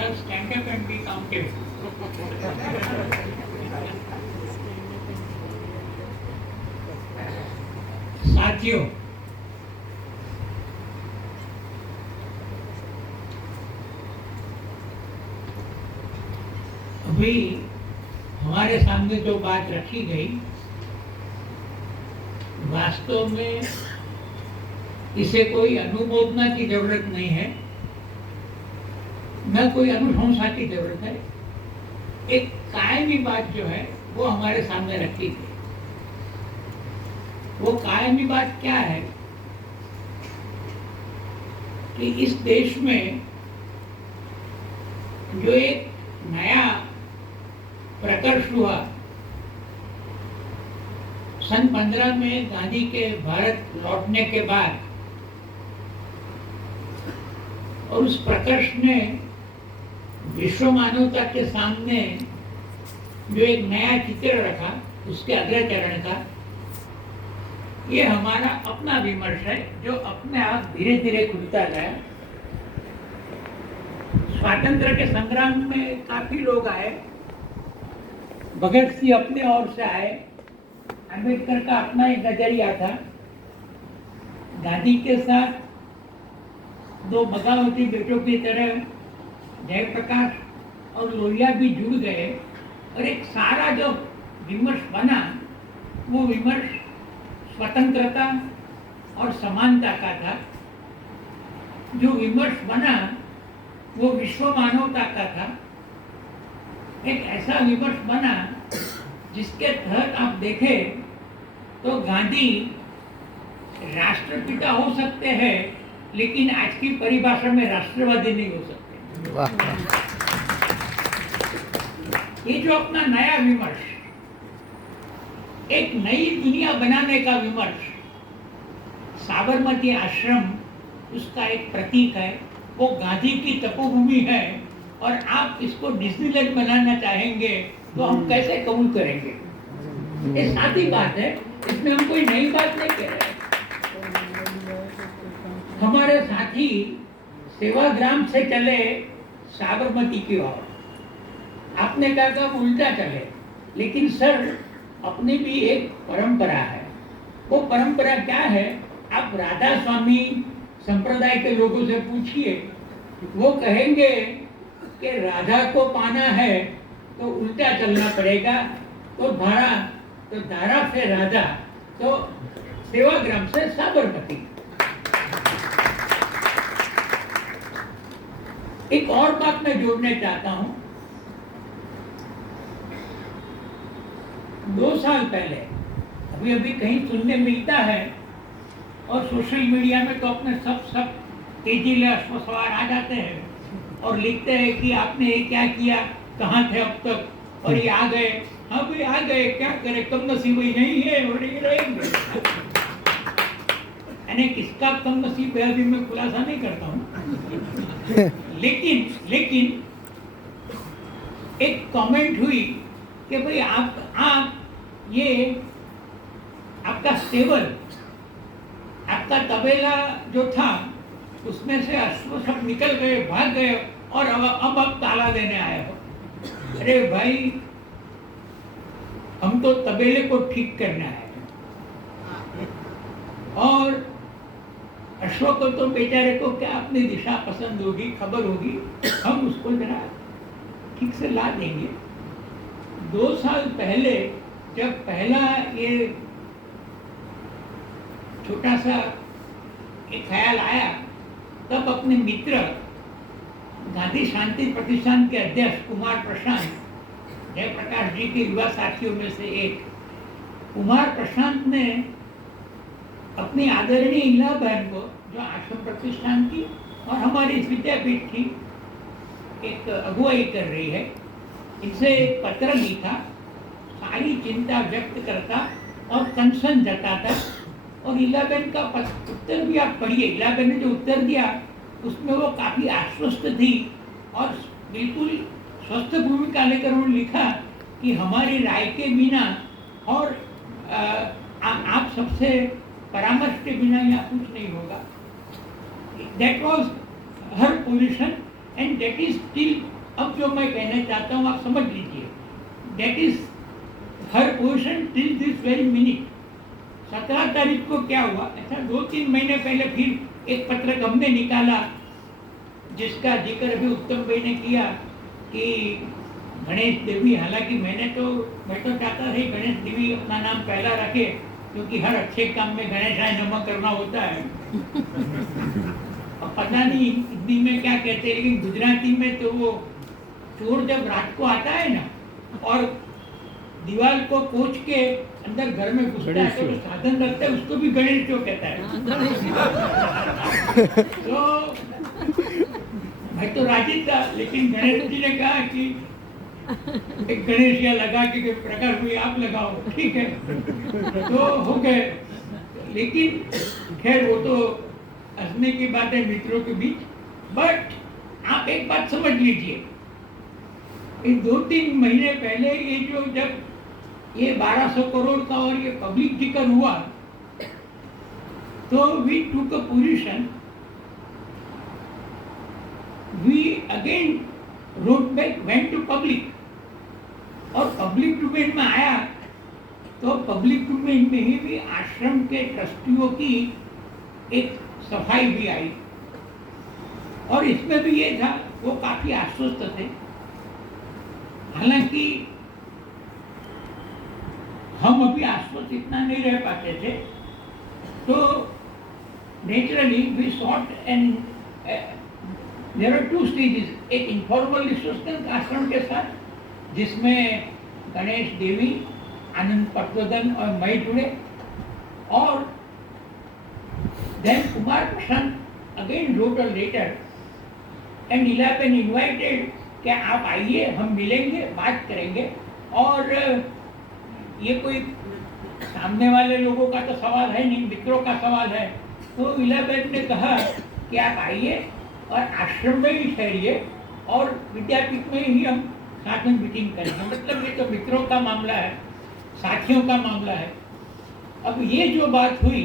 Sir, stand up and be counted. साथियों, अभी हमारे सामने जो बात रखी गई, वास्तव में इसे कोई अनुमोदना की जरूरत नहीं है, न कोई अनुशंसा की जरूरत है। एक कायमी बात जो है वो हमारे सामने रखी गई। वो कायमी बात क्या है कि इस देश में जो एक नया प्रकर्ष हुआ सन 15 में गांधी के भारत लौटने के बाद, और उस प्रकर्ष ने विश्व मानवता के सामने जो एक नया चित्र रखा उसके अग्रचरण का, ये हमारा अपना विमर्श है जो अपने आप धीरे धीरे खुलता गया। स्वातंत्र के संग्राम में काफी लोग आए, भगत सिंह अपने ओर से आए, अम्बेडकर का अपना एक नजरिया था, गांधी के साथ दो बगावती बेटों की तरह जयप्रकाश और लोहिया भी जुड़ गए, और एक सारा जो विमर्श बना वो विमर्श स्वतंत्रता और समानता का था। जो विमर्श बना वो विश्व मानवता का था। एक ऐसा विमर्श बना जिसके तहत आप देखें तो गांधी राष्ट्रपिता हो सकते हैं, लेकिन आज की परिभाषा में राष्ट्रवादी नहीं हो सकते। ये जो अपना नया विमर्श, एक नई दुनिया बनाने का विमर्श, साबरमती आश्रम उसका एक प्रतीक है। वो गांधी की तपोभूमि है, और आप इसको डिज्नीलैंड बनाना चाहेंगे तो हम कैसे कबूल करेंगे? ये सादी बात है, इसमें हम कोई नई बात नहीं कह रहे। हमारे साथी सेवाग्राम से चले साबरमती की ओर, आपने कहा कि हम उल्टा चले, लेकिन सर अपनी भी एक परंपरा है। वो परंपरा क्या है? आप राधा स्वामी संप्रदाय के लोगों से पूछिए, वो कहेंगे कि राधा को पाना है तो उल्टा चलना पड़ेगा, तो धारा से राधा, तो सेवाग्राम से साबरमती। एक और बात मैं जोड़ना चाहता हूं। 2 साल पहले, अभी अभी कहीं सुनने मिलता है, और सोशल मीडिया में तो अपने सब तेजीले अश्वसवार आ जाते हैं और लिखते हैं कि आपने ये क्या किया, कहाँ थे अब तक, और ये आ गए। हाँ भाई आ गए, क्या करें, कम नसीबी नहीं है और ये रहेंगे। यानी किसका कम नसीब है अभी मैं खुलासा नहीं करता हूँ। लेकिन एक कमेंट हुई कि भाई आप ये आपका स्टेबल, आपका तबेला जो था उसमें से अश्व सब निकल गए, भाग गए, और अब ताला देने आए हो। अरे भाई, हम तो तबेले को ठीक करना है, और अश्व को तो बेचारे को क्या अपनी दिशा पसंद होगी, खबर होगी, हम उसको जरा ठीक से ला देंगे। 2 साल पहले जब पहला ये छोटा सा एक ख्याल आया, तब अपने मित्र गांधी शांति प्रतिष्ठान के अध्यक्ष कुमार प्रशांत, जयप्रकाश जी के युवा साथियों में से एक, कुमार प्रशांत ने अपनी आदरणीय इला बहन को, जो आश्रम प्रतिष्ठान की और हमारी विद्यापीठ की एक अगुवाई कर रही है, इनसे एक पत्र लिखा, सारी चिंता व्यक्त करता और कंसर्न जताता। और इलाबेन का उत्तर भी आप पढ़िए। इलाबेन ने जो उत्तर दिया उसमें वो काफी आश्वस्त थी और बिल्कुल स्वस्थ भूमिका लेकर उन्होंने लिखा कि हमारी राय के बिना और आप सबसे परामर्श के बिना यहाँ कुछ नहीं होगा। That was her position and that is still, अब जो मैं कहना चाहता हूँ आप समझ लीजिए, that is her position till this very minute. 17 तारीख को क्या हुआ, ऐसा 2-3 महीने पहले फिर एक पत्रक हमने निकाला जिसका जिक्र अभी उत्तम भाई ने किया कि गणेश देवी, हालांकि मैं तो चाहता था गणेश देवी अपना नाम पहला रखे, क्योंकि हर अच्छे काम में गणेशाय नमः करना होता है। अब पता नहीं हिंदी में क्या कहते हैं, लेकिन गुजराती में तो वो चोर जब रात को आता है ना और दीवार को पोंछ के अंदर घर में घुसता है तो साधन रखता है, उसको भी गणेश चोर कहता है। तो मैं तो राजी था, लेकिन गणेश जी ने कहा कि एक गणेश या लगा के प्रकाश भाई आप लगाओ, ठीक है, तो हो गए। लेकिन खैर वो तो हंसने की बात है मित्रों के बीच। बट आप एक बात समझ लीजिए, 2-3 महीने पहले ये जो जब ये 1200 करोड़ का और ये पब्लिक जिक्र हुआ, तो we took a position, we again wrote back went to public, और पब्लिक डोमेन में आया तो पब्लिक डोमेन में ही भी आश्रम के ट्रस्टियों की एक सफाई भी आई, और इसमें भी ये था वो काफी आश्वस्त थे। हालांकि हम अभी आश्वस्त इतना नहीं रह पाते थे, तो naturally we sought and there are 2 stages, एक इनफॉर्मल डिस्कशन आश्रम के साथ जिसमें गणेश देवी, आनंद पटवर्धन और मैं जुड़े, और then Kumar Prashant again wrote a letter and eleven invited कि आप आइए, हम मिलेंगे, बात करेंगे। और ये कोई सामने वाले लोगों का तो सवाल है नहीं, मित्रों का सवाल है। तो इलेवन ने कहा कि आप आइए और आश्रम में ही ठहरिए और विद्यापीठ में ही हम साथ में मीटिंग करेंगे। मतलब ये तो मित्रों का मामला है, साथियों का मामला है। अब ये जो बात हुई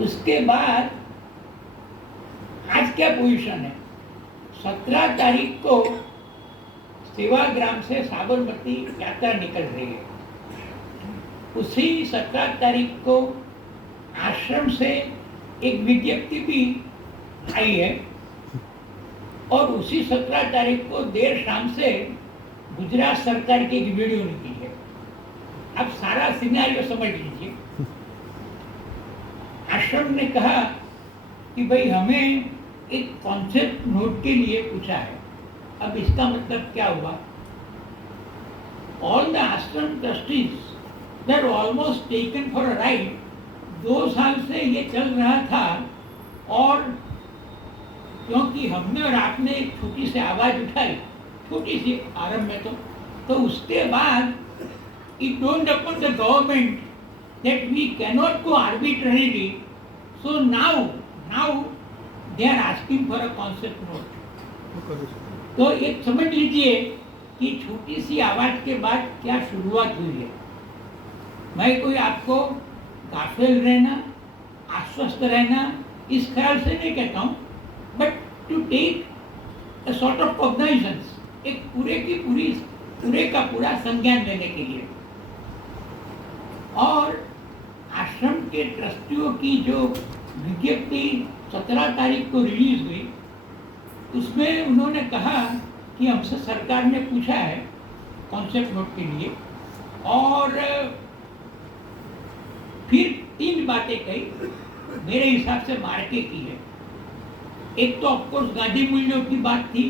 उसके बाद आज क्या पोजीशन है, 17 तारीख को सेवाग्राम से साबरमती यात्रा निकल रही है। उसी 17 तारीख को आश्रम से एक विज्ञप्ति भी आई है, और उसी 17 तारीख को देर शाम से गुजरात सरकार की एक वीडियो निकली है। अब सारा सिनेरियो समझ लीजिए। आश्रम ने कहा कि भाई हमें एक कॉन्सेप्ट नोट के लिए पूछा है। अब इसका मतलब क्या हुआ, ऑल द आश्रम trustees that almost taken for a ride. 2 साल से ये चल रहा था, और क्योंकि हमने और आपने एक छोटी सी आवाज उठाई, छोटी सी आरंभ में, तो उसके बाद it dawned upon the government that we cannot go arbitrarily, so now they are asking for a concept note। तो एक समझ लीजिए कि छोटी सी आवाज के बाद क्या शुरुआत हुई है। मैं कोई आपको गाफिल रहना, आश्वस्त रहना इस ख्याल से नहीं कहता हूँ, but to take a sort of cognizance, एक पूरे का पूरा संज्ञान लेने के लिए। और आश्रम के ट्रस्टियों की जो विज्ञप्ति 17 तारीख को रिलीज हुई, उसमें उन्होंने कहा कि हमसे सरकार ने पूछा है कॉन्सेप्ट नोट के लिए, और फिर 3 बातें कही, मेरे हिसाब से मार्के की है। एक तो ऑफकोर्स गांधी मूल्यों की बात थी,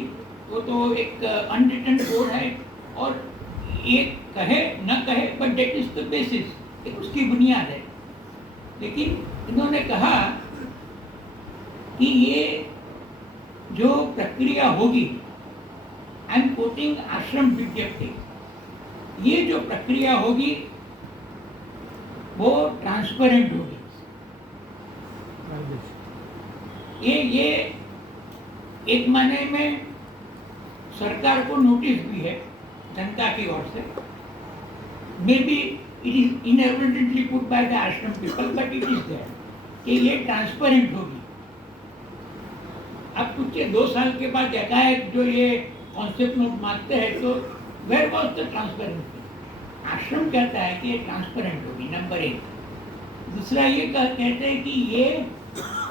वो तो एक अनरिटन कोड है, और ये कहे न कहे but that is the basis, एक उसकी बुनियाद है। लेकिन इन्होंने कहा कि ये जो प्रक्रिया होगी, आई एम कोटिंग आश्रम विज्ञप्ति, ये जो प्रक्रिया होगी वो ट्रांसपेरेंट होगी। ये एक मायने में सरकार को नोटिस भी है जनता की ओर से। Maybe it is inevidently put by the ashram people, but it is there कि ये ट्रांसपेरेंट होगी। अब कुछ 2 साल के बाद एकाएक जो ये कॉन्सेप्ट नोट मांगते हैं, तो वेयर वॉज द ट्रांसपेरेंसी? आश्रम कहता है कि ये ट्रांसपेरेंट होगी, नंबर 1। दूसरा ये कहते हैं कि ये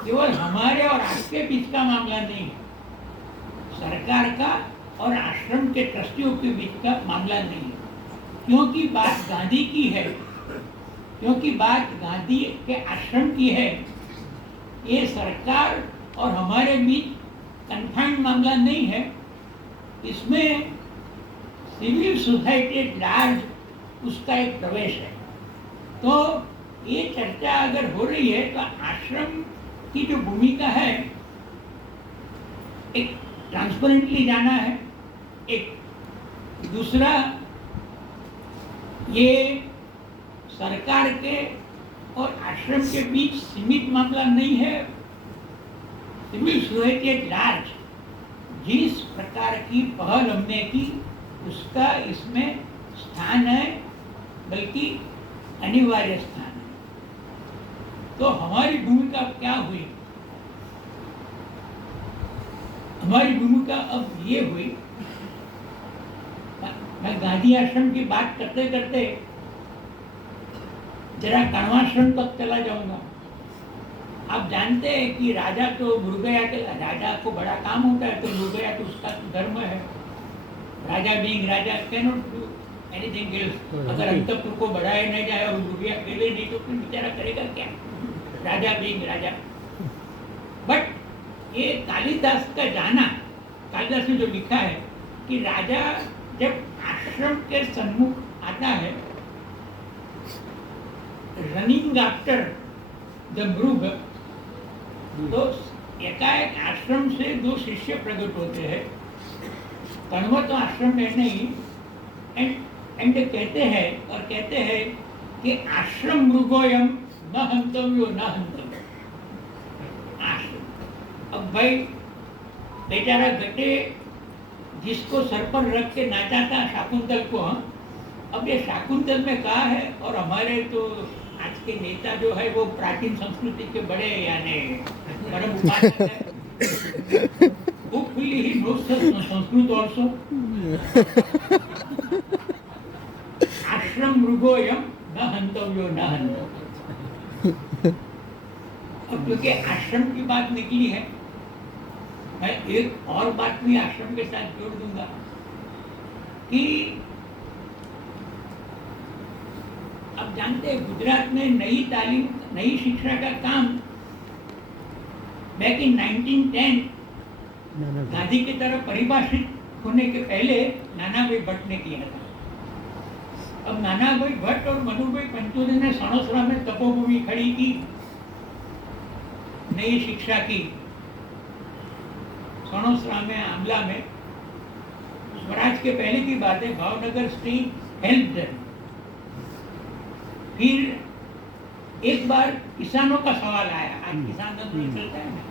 केवल हमारे और आपके बीच का मामला नहीं है, सरकार का और आश्रम के ट्रस्टियों के बीच का मामला नहीं है, क्योंकि बात गांधी की है, क्योंकि बात गांधी के आश्रम की है। ये सरकार और हमारे बीच कन्फाइंड मामला नहीं है, इसमें सिविल सोसाइटी एट लार्ज उसका एक प्रवेश है। तो ये चर्चा अगर हो रही है तो आश्रम की जो भूमिका है, एक ट्रांसपेरेंटली जाना है, एक दूसरा ये सरकार के और आश्रम के बीच सीमित मामला नहीं है, सिविल सोसाइटी एट लार्ज जिस प्रकार की पहल हमने की उसका इसमें स्थान है, बल्कि अनिवार्य स्थान है। तो हमारी भूमिका क्या हुई? हमारी भूमिका अब ये हुई, मैं गांधी आश्रम की बात करते करते जरा कण्वाश्रम तक चला जाऊंगा। आप जानते हैं कि राजा तो मुर्गया के, राजा को बड़ा काम होता है तो मुर्गया तो उसका धर्म है। Raja being raja can not do anything else. अगर अंतपुर को बढ़ाया नहीं जाए और मुर्गया खेले नहीं तो फिर बेचारा करेगा क्या, राजा बीइंग राजा। बट ये कालिदास का जाना, कालिदास ने जो लिखा है कि राजा जब आश्रम के सम्मुख आता है, रनिंग आफ्टर द मृग, तो एकाएक आश्रम से 2 शिष्य प्रकट होते हैं। कण्व तो आश्रम में नहीं, एंड कहते हैं कि आश्रम मृगोयम न हंतव्यो न हंतव्यो। आश्रम, अब भाई बेचारा गटे जिसको सर पर रख के नाचा था शाकुंतल को, अब ये शाकुंतल में कहा है, और हमारे तो आज के नेता जो है वो प्राचीन संस्कृति के बड़े यानी परम उपासक है। Hopefully he knows Sanskrit also. आश्रम मृगोयम न हंतव्यो न हंतव्यो। अब क्योंकि आश्रम की बात निकली है, मैं एक और बात भी आश्रम के साथ जोड़ दूंगा कि आप जानते हैं गुजरात में नई तालीम, नई शिक्षा का काम बैक इन 1910 गांधी की तरह परिभाषित होने के पहले नानाभाई भट्ट ने किया था। अब नानाभाई भट्ट और मनुभाई पंचोली ने सणोसरा में तपोभूमि खड़ी की, नई शिक्षा की। सणोसरा में, आमला में, स्वराज के पहले की बात है, भावनगर स्टेट हेल्प देम। फिर एक बार किसानों का सवाल आया, आज किसान आंदोलन चलता है ना,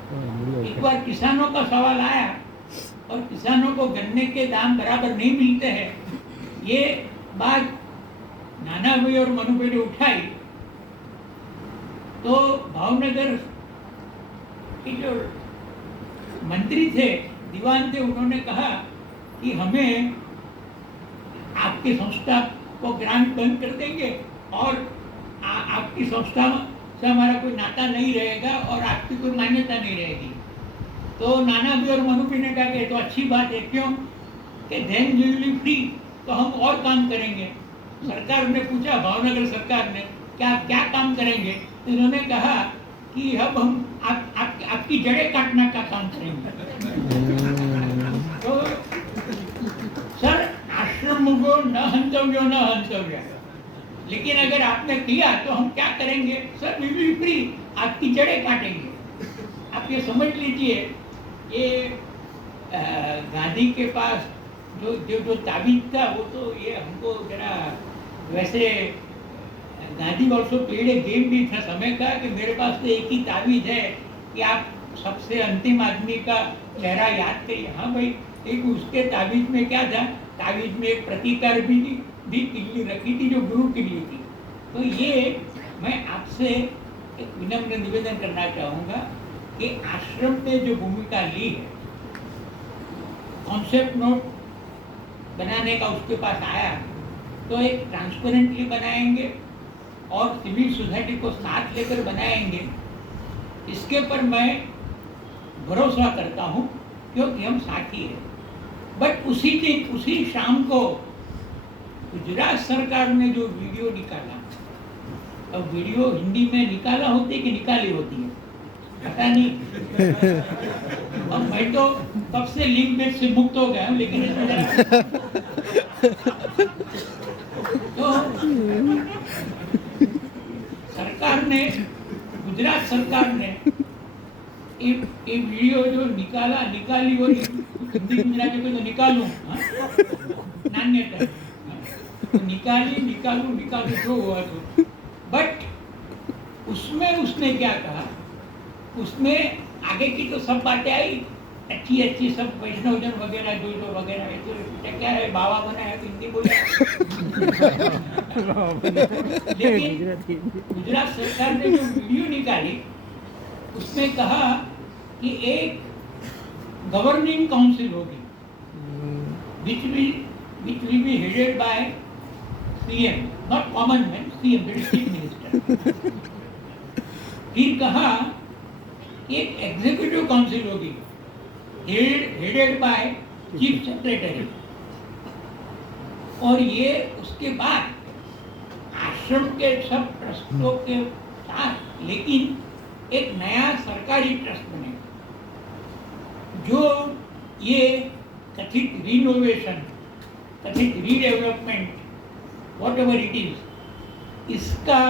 एक बार किसानों का सवाल आया और किसानों को गन्ने के दाम बराबर नहीं मिलते हैं, ये बात नानाभाई और मनुभाई ने उठाई। तो भावनगर के जो मंत्री थे, दीवान थे, उन्होंने कहा कि हमें आपकी संस्था को ग्रांट बंद कर देंगे और आपकी संस्था से हमारा कोई नाता नहीं रहेगा और आपकी कोई मान्यता नहीं रहेगी। तो नानाभाई और मनुभाई ने कहा कि तो अच्छी बात है, क्यों कि then you will be free, तो हम और काम करेंगे। सरकार ने पूछा, भावनगर सरकार ने, क्या काम करेंगे? तो इन्होंने कहा कि अब हम आपकी जड़ें काटने का काम करेंगे। तो सर, आश्रम को न हंतव्यो न हंतव्य, लेकिन अगर आपने किया तो हम क्या करेंगे? सर वी विल फ्री, आपकी जड़ें काटेंगे। आप ये समझ लीजिए, ये गांधी के पास जो ताबीज था वो तो ये हमको जरा, वैसे Gandhi also played a game भी था समय का कि मेरे पास तो एक ही ताबीज है कि आप सबसे अंतिम आदमी का चेहरा याद करिए। हाँ भाई, एक उसके ताबीज में क्या था, ताबीज में एक प्रतिकार भी किल्ली रखी थी जो गुरु किल्ली थी। तो ये मैं आपसे एक विनम्र निवेदन करना चाहूँगा कि आश्रम ने जो भूमिका ली है, कॉन्सेप्ट नोट बनाने का उसके पास आया तो एक ट्रांसपेरेंटली बनाएंगे और सिविल सोसाइटी को साथ लेकर बनाएंगे, इसके पर मैं भरोसा करता हूँ क्योंकि हम साथी हैं। बट उसी दिन उसी शाम को गुजरात सरकार ने जो वीडियो निकाला, अब वीडियो हिंदी में निकाला होती है कि निकाली होती है पता नहीं। अब मैं तो कब से लिंक बेट से मुक्त हो गया हूँ, लेकिन तो सरकार ने, गुजरात सरकार ने ये वीडियो जो निकाली और हिंदी गुजराती में तो निकालूं नान्यता तो निकालू जो हुआ तो। बट उसमें उसने क्या कहा, उसमें आगे की तो सब बातें आई अच्छी सब वैष्णवजन वगैरह जो वगैरह क्या है, बाबा बना है हिंदी बोला। लेकिन गुजरात सरकार ने जो वीडियो निकाली उसमें कहा कि एक गवर्निंग काउंसिल होगी which will be headed by CM, not common man, CM, that is chief minister. फिर कहा कि एक एग्जीक्यूटिव काउंसिल होगी हेडेड बाय चीफ सेक्रेटरी, और ये उसके बाद आश्रम के सब ट्रस्टों के साथ लेकिन एक नया सरकारी ट्रस्ट बनेगा जो ये कथित रिनोवेशन, कथित redevelopment, whatever it is, इसका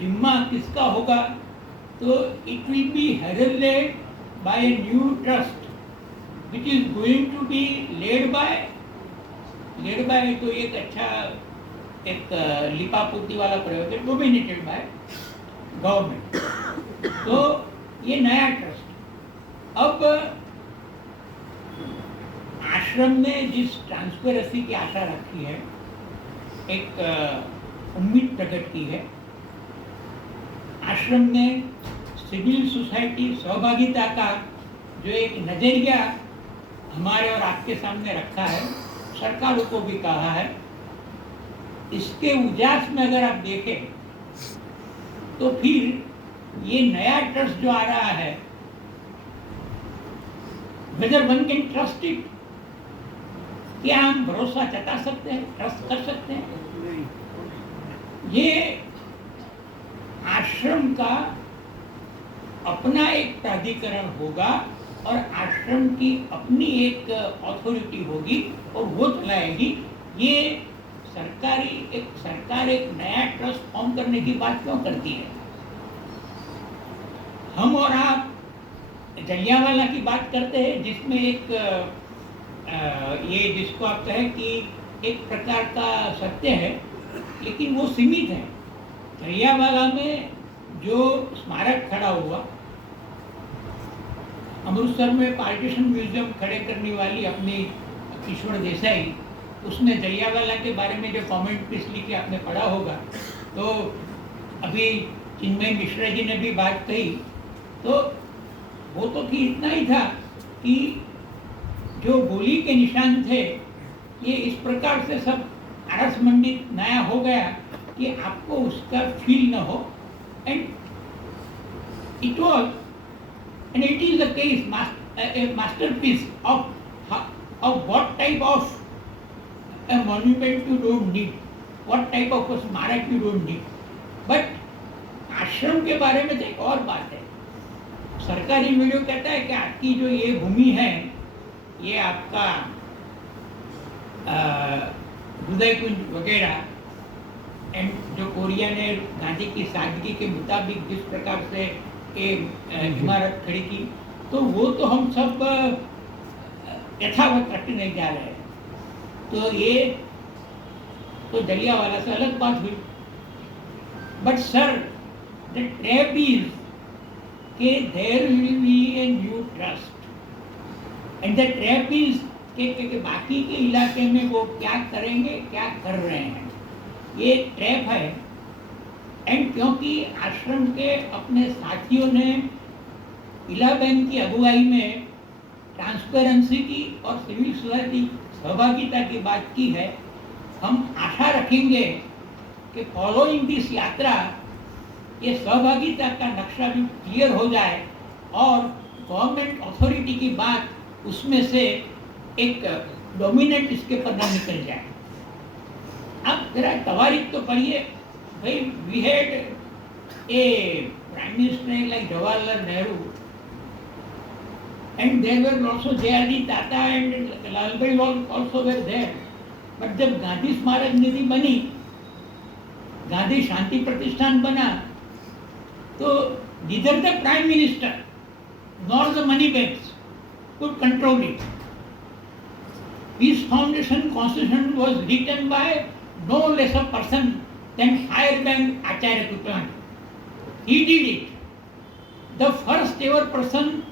जिम्मा किसका होगा, तो it will be heralded by a new trust which is going to be led by तो एक अच्छा एक लिपापोती वाला प्रयोग है, डोमिनेटेड बाय गवर्नमेंट। तो ये नया ट्रस्ट, अब आश्रम ने जिस ट्रांसपेरेंसी की आशा रखी है, एक उम्मीद प्रकट की है, आश्रम ने सिविल सोसाइटी सहभागिता का जो एक नजरिया हमारे और आपके सामने रखा है, सरकारों को भी कहा है, इसके उजास में अगर आप देखें तो फिर ये नया ट्रस्ट जो आ रहा है, whether one can trust it, क्या हम भरोसा जता सकते हैं, ट्रस्ट कर सकते हैं? ये आश्रम का अपना एक प्राधिकरण होगा और आश्रम की अपनी एक अथॉरिटी होगी और वो चलाएगी। ये सरकार एक नया ट्रस्ट फॉर्म करने की बात क्यों करती है? हम और आप जलियांवाला की बात करते हैं जिसमें एक ये जिसको आप कहें कि एक प्रकार का सत्य है, लेकिन वो सीमित है। जलियांवाला में जो स्मारक खड़ा हुआ, अमृतसर में पार्टीशन म्यूजियम खड़े करने वाली अपनी ईश्वर देसाई, उसने जलियांवाला के बारे में जो कमेंट पीस लिखी आपने पढ़ा होगा, तो अभी चिन्मय मिश्रा जी ने भी बात कही, तो वो तो कि इतना ही था कि जो गोली के निशान थे ये इस प्रकार से सब आरस मंडित नया हो गया कि आपको उसका फील न हो, and it was and it is the case a masterpiece of what type of a monument you don't need, what type of a स्मारक you don't need. बट आश्रम के बारे में तो एक और बात है। सरकारी वीडियो कहता है कि आपकी जो ये भूमि है, ये आपका हृदय कुंज वगैरह, एंड जो कोरिया ने गांधी की सादगी के मुताबिक जिस प्रकार से ये इमारत खड़ी की, तो वो तो हम सब यथावत रखने जा रहे हैं। तो ये तो जलियांवाला से अलग बात हुई। But sir, the trap is कि there will be a new trust, and the trap is कि बाकी के इलाके में वो क्या करेंगे, क्या कर रहे हैं, ये ट्रैप है। एंड क्योंकि आश्रम के अपने साथियों ने इलाबेन की अगुवाई में ट्रांसपेरेंसी की और सिविल सोसाइटी सहभागिता की बात की है। हम आशा रखेंगे कि फॉलोइंग दिस यात्रा ये सहभागिता का नक्शा भी क्लियर हो जाए और गवर्नमेंट अथॉरिटी की बात उसमें से एक डोमिनेंट इसके पर ना निकल जाए। अब जरा तवारीख तो पढ़िए भाई। We had a prime minister like Jawaharlal Nehru and there were also J.R.D. Tata and Lalbhai also were there. But जब गांधी स्मारक निधि बनी, गांधी शांति प्रतिष्ठान बना, तो neither the prime minister nor the money banks could control it. Peace Foundation Constitution was written by no less a person than Firebank Acharya Tutan. He did it. The first ever person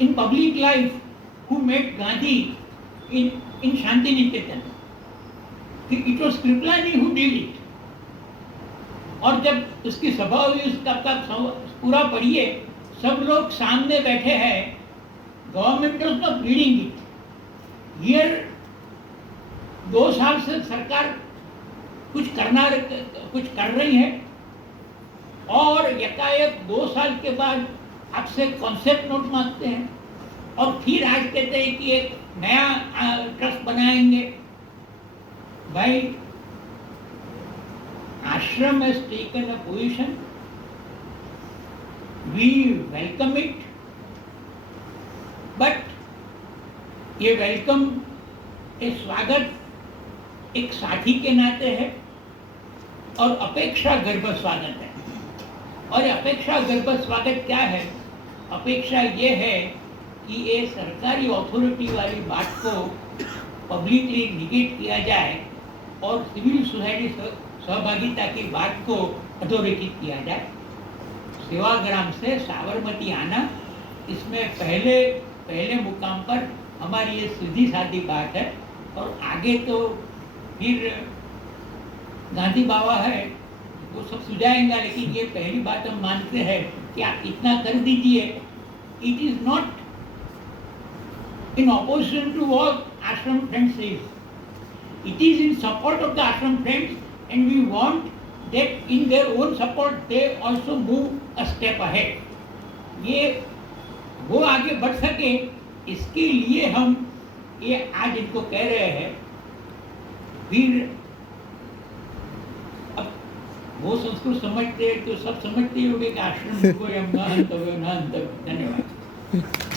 in public life who met Gandhi in Shanti Niketan. It was Kripalani who did it. और जब उसकी सभा हुई उसका पूरा पढ़िए, सब लोग सामने बैठे हैं, government was not reading it. Here 2 साल से सरकार कुछ कर रही है और एकाएक 2 साल के बाद आपसे कॉन्सेप्ट नोट मांगते हैं और फिर आज कहते हैं कि एक नया ट्रस्ट बनाएंगे। भाई, आश्रम has taken a position, we welcome it, but ये वेलकम, ये स्वागत एक साथी के नाते है और अपेक्षा गर्भ स्वागत है। और अपेक्षा गर्भ स्वागत क्या है? अपेक्षा ये है कि ये सरकारी अथॉरिटी वाली बात को पब्लिकली निगेट किया जाए और सिविल सोसाइटी सहभागिता की बात को अधोरेखित किया जाए। सेवाग्राम से साबरमती आना, इसमें पहले मुकाम पर हमारी ये सीधी सादी बात है। और आगे तो फिर गांधी बाबा है, वो सब सुझाएंगा, लेकिन ये पहली बात हम मानते हैं कि आप इतना कर दीजिए। It is not in opposition to what ashram friends says, it is in support of the ashram friends, and we want that in their own support they also move a step ahead। ये वो आगे बढ़ सके, इसके लिए हम ये आज इनको कह रहे हैं। फिर अब वो संस्कृत समझते हैं तो सब समझते ही होंगे कि आश्रम को हम न अंतव्य। धन्यवाद।